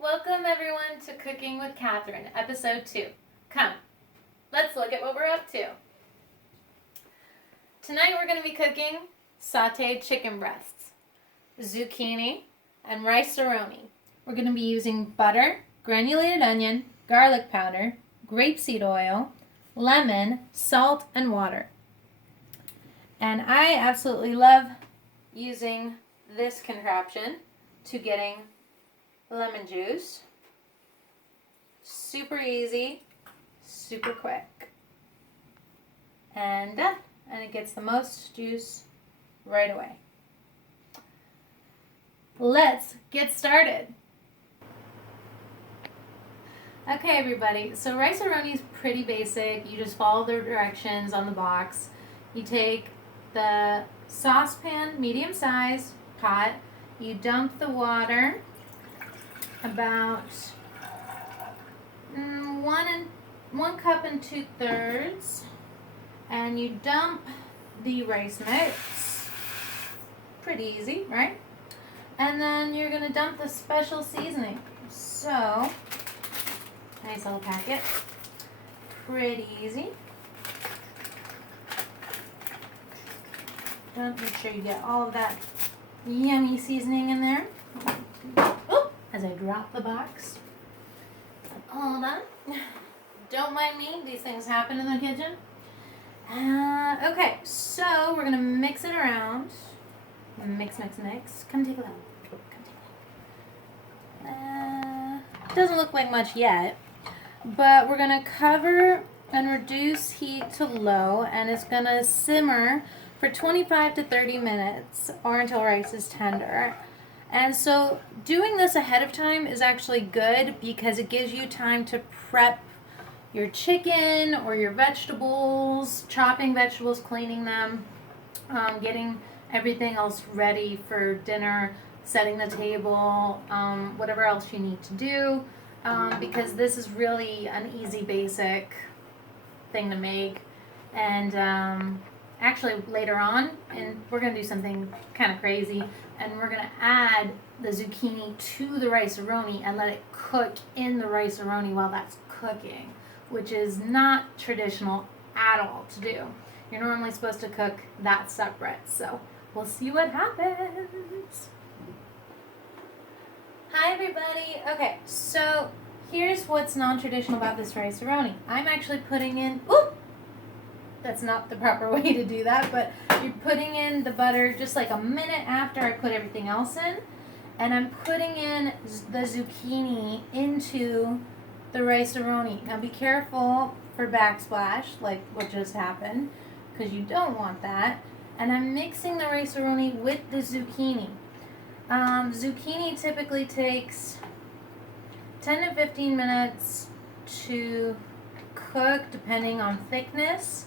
Welcome everyone to Cooking with Katherine, episode 2. Come, let's look at what we're up to. Tonight we're going to be cooking sauteed chicken breasts, zucchini, and rice-a-roni. We're going to be using butter, granulated onion, garlic powder, grapeseed oil, lemon, salt, and water. And I absolutely love using this contraption to getting lemon juice. Super easy, super quick. And done. And it gets the most juice right away. Let's get started. Okay everybody, so rice-a-roni is pretty basic. You just follow the directions on the box. You take the saucepan, medium size pot, you dump the water, about 1 cup and 2/3, and you dump the rice mix. Pretty easy, right? And then you're gonna dump the special seasoning. So, nice little packet. Pretty easy. Make sure you get all of that yummy seasoning in there. Oh, as I drop the box. Hold on. Don't mind me. These things happen in the kitchen. Okay, so we're going to mix it around. Mix, mix, mix. Come take a look. Doesn't look like much yet. But we're going to cover and reduce heat to low. And it's going to simmer for 25 to 30 minutes or until rice is tender. And so doing this ahead of time is actually good because it gives you time to prep your chicken or your vegetables, chopping vegetables, cleaning them, getting everything else ready for dinner, setting the table, whatever else you need to do, because this is really an easy, basic thing to make. And actually later on, and we're going to do something kind of crazy, and we're going to add the zucchini to the rice-a-roni and let it cook in the rice-a-roni while that's cooking, which is not traditional at all to do. You're normally supposed to cook that separate, so we'll see what happens. Hi everybody. Okay, so here's what's non-traditional about this rice-a-roni. I'm actually putting in, that's not the proper way to do that, but you're putting in the butter just like a minute after I put everything else in, and I'm putting in the zucchini into the rice-a-roni. Now be careful for backsplash, like what just happened, because you don't want that. And I'm mixing the rice-a-roni with the zucchini. Zucchini typically takes 10 to 15 minutes to cook, depending on thickness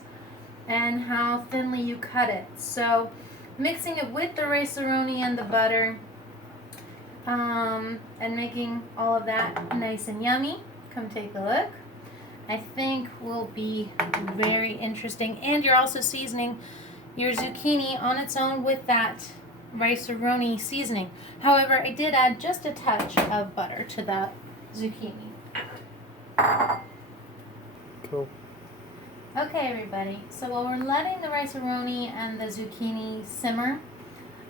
and how thinly you cut it. So mixing it with the rice-a-roni and the butter, and making all of that nice and yummy. Come take a look. I think will be very interesting. And you're also seasoning your zucchini on its own with that rice-a-roni seasoning. However, I did add just a touch of butter to that zucchini. Cool. Okay, everybody. So while we're letting the rice-a-roni and the zucchini simmer,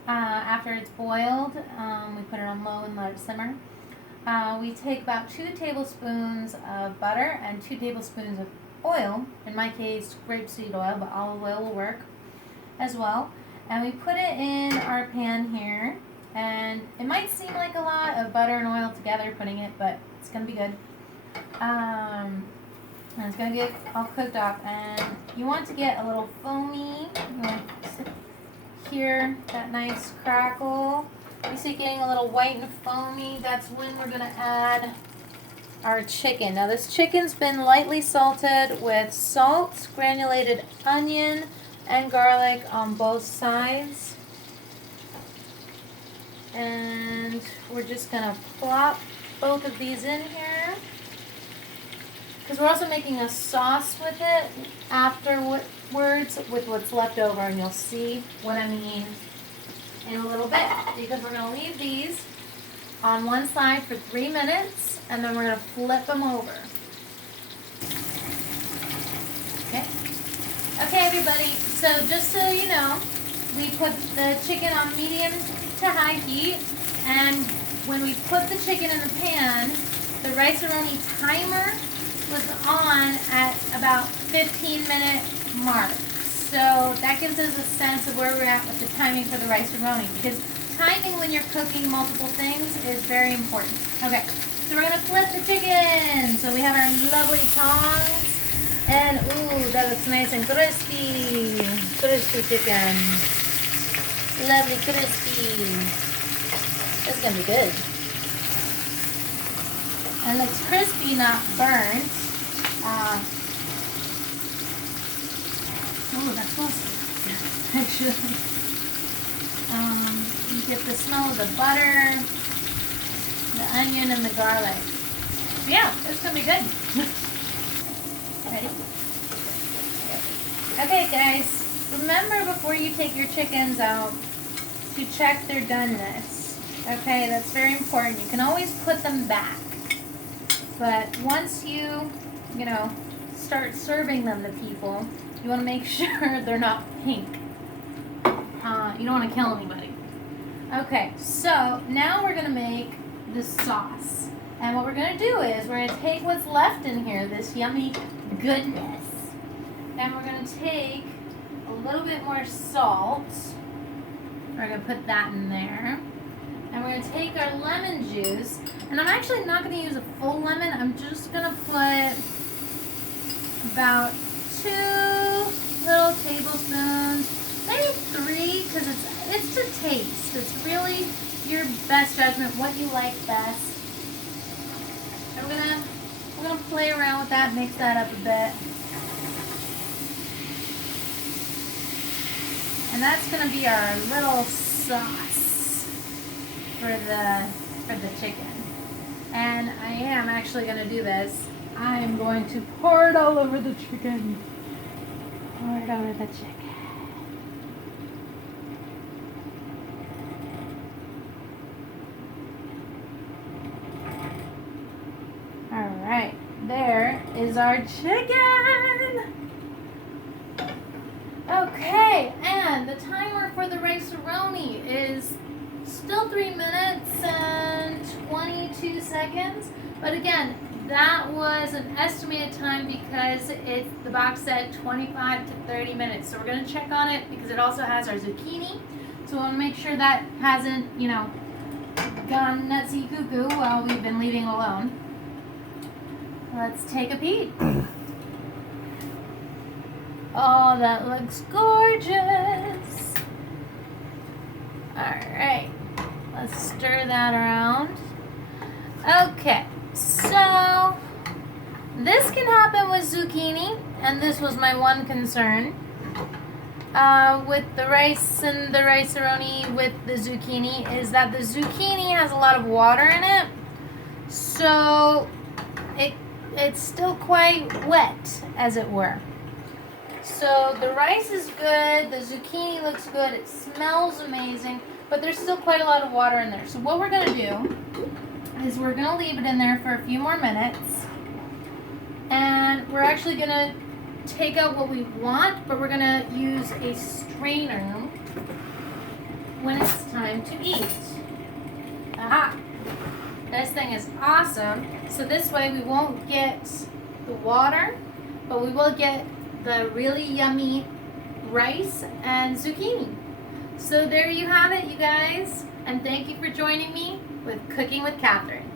after it's boiled, we put it on low and let it simmer. We take about 2 tablespoons of butter and 2 tablespoons of oil. In my case, grapeseed oil, but olive oil will work as well. And we put it in our pan here. And it might seem like a lot of butter and oil together putting it, but it's going to be good. And it's going to get all cooked up. And you want to get a little foamy. You want to hear that nice crackle. You see it getting a little white and foamy. That's when we're going to add our chicken. Now this chicken's been lightly salted with salt, granulated onion, and garlic on both sides. And we're just going to plop both of these in here, because we're also making a sauce with it afterwards with what's left over, and you'll see what I mean in a little bit, because we're going to leave these on one side for 3 minutes, and then we're going to flip them over. Okay. Okay, everybody. So just so you know, we put the chicken on medium to high heat, and when we put the chicken in the pan, the rice-a-roni timer was on at about 15-minute mark. So that gives us a sense of where we're at with the timing for the rice-a-roni, because timing when you're cooking multiple things is very important. Okay, so we're gonna flip the chicken. So we have our lovely tongs, and ooh, that looks nice and crispy. Crispy chicken. Lovely crispy. That's gonna be good. And it looks crispy, not burnt. Oh, that smells good, actually. You get the smell of the butter, the onion, and the garlic. Yeah, it's gonna be good. Ready? Okay, guys. Remember before you take your chickens out to check their doneness. Okay, that's very important. You can always put them back. But once you start serving them to people, you want to make sure they're not pink. You don't want to kill anybody. Okay, so now we're going to make the sauce. And what we're going to do is we're going to take what's left in here, this yummy goodness, and we're going to take a little bit more salt. We're going to put that in there. And we're going to take our lemon juice, and I'm actually not going to use a full lemon. I'm just going to put about 2 little tablespoons, maybe 3, because it's to taste. It's really your best judgment, what you like best. And we're gonna play around with that, mix that up a bit. And that's gonna be our little sauce for the chicken. And I am actually gonna do this. I'm going to pour it all over the chicken. Pour it over the chicken. Alright, there is our chicken. Okay, and the timer for the rice-a-roni is still 3 minutes and 22 seconds. But again, that was an estimated time because the box said 25 to 30 minutes. So we're going to check on it because it also has our zucchini. So we want to make sure that hasn't, gone nutsy cuckoo while we've been leaving alone. Let's take a peek. Oh, that looks gorgeous. Alright, let's stir that around. Okay, so this can happen with zucchini, and this was my one concern. With the rice and the rice-a-roni with the zucchini is that the zucchini has a lot of water in it, so it's still quite wet, as it were. So the rice is good, the zucchini looks good, it smells amazing, but there's still quite a lot of water in there. So what we're going to do is we're going to leave it in there for a few more minutes, and we're actually going to take out what we want, but we're going to use a strainer when it's time to eat. Aha! This thing is awesome. So this way we won't get the water, but we will get the really yummy rice and zucchini. So there you have it, you guys. And thank you for joining me with Cooking with Katherine.